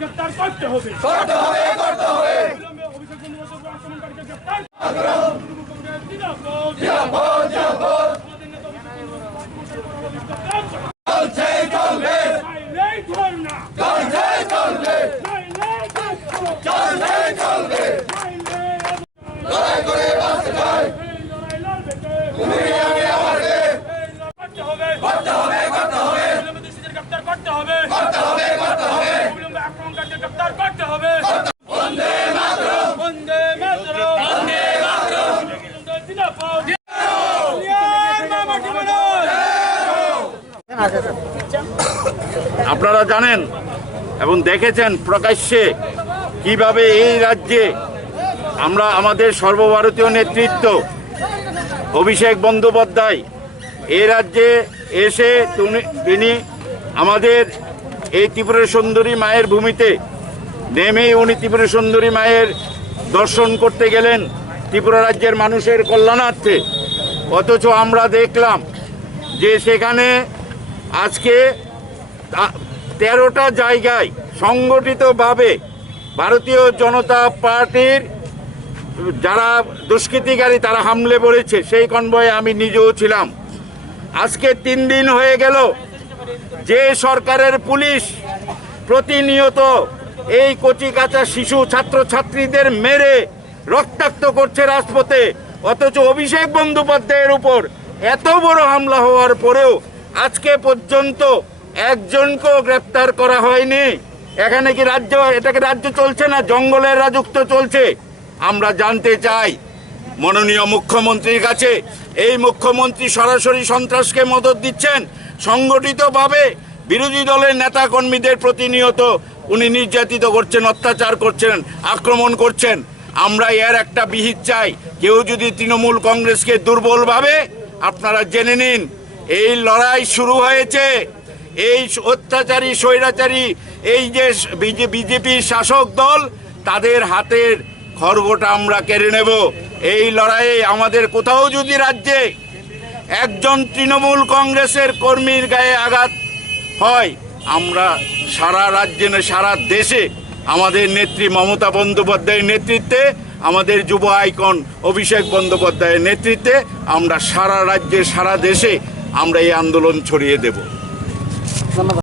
গ্রেফতার করতে হবে। আপনারা জানেন এবং দেখেছেন প্রকাশ্যে কিভাবে এই রাজ্যে আমরা আমাদের সর্বভারতীয় নেতৃত্ব অভিষেক বন্দ্যোপাধ্যায় এই রাজ্যে এসে তিনি আমাদের এই ত্রিপুরা সুন্দরী মায়ের ভূমিতে নেমেই উনি ত্রিপুরা সুন্দরী মায়ের দর্শন করতে গেলেন ত্রিপুরা রাজ্যের মানুষের কল্যাণার্থে। অথচ আমরা দেখলাম যে সেখানে আজকে 13টা জায়গায় সংগঠিতভাবে ভারতীয় জনতা পার্টির যারা দুষ্কৃতিকারী তারা হামলে পড়েছে। সেই কনভয়ে আমি নিজেও ছিলাম। আজকে 3 দিন হয়ে গেল যে সরকারের পুলিশ প্রতিনিয়ত এই কচি কাঁচা শিশু ছাত্রছাত্রীদের মেরে রক্তাক্ত করছে রাজপথে, অথচ অভিষেক বন্দ্যোপাধ্যায়ের উপর এত বড় হামলা হওয়ার পরেও আজকে পর্যন্ত একজনকেও গ্রেপ্তার করা হয়নি। এখানে কি এটাকে রাজ্য চলছে না জঙ্গলের রাজত্ব চলছে? আমরা জানতে চাই মাননীয় মুখ্যমন্ত্রীর কাছে, এই মুখ্যমন্ত্রী সরাসরি সন্ত্রাসকে মদত দিচ্ছেন, সংগঠিতভাবে বিরোধী দলের নেতা কর্মীদের প্রতিনিয়ত উনি নির্যাতিত করছেন, অত্যাচার করছেন, আক্রমণ করছেন। আমরা এর একটা বিহিত চাই। কেউ যদি তৃণমূল কংগ্রেসকে দুর্বল ভাবে, আপনারা জেনে নিন এই লড়াই শুরু হয়েছে। এই অত্যাচারী স্বৈরাচারী এই যে বিজেপির শাসক দল, তাদের হাতের খড়গটা আমরা কেড়ে নেব। এই লড়াইয়ে আমাদের কোথাও যদি রাজ্যে একজন তৃণমূল কংগ্রেসের কর্মীর গায়ে আঘাত হয়, আমরা সারা রাজ্যে না সারা দেশে আমাদের নেত্রী মমতা বন্দ্যোপাধ্যায়ের নেতৃত্বে, আমাদের যুব আইকন অভিষেক বন্দ্যোপাধ্যায়ের নেতৃত্বে আমরা সারা রাজ্যে সারা দেশে আমরা এই আন্দোলন ছড়িয়ে দেব।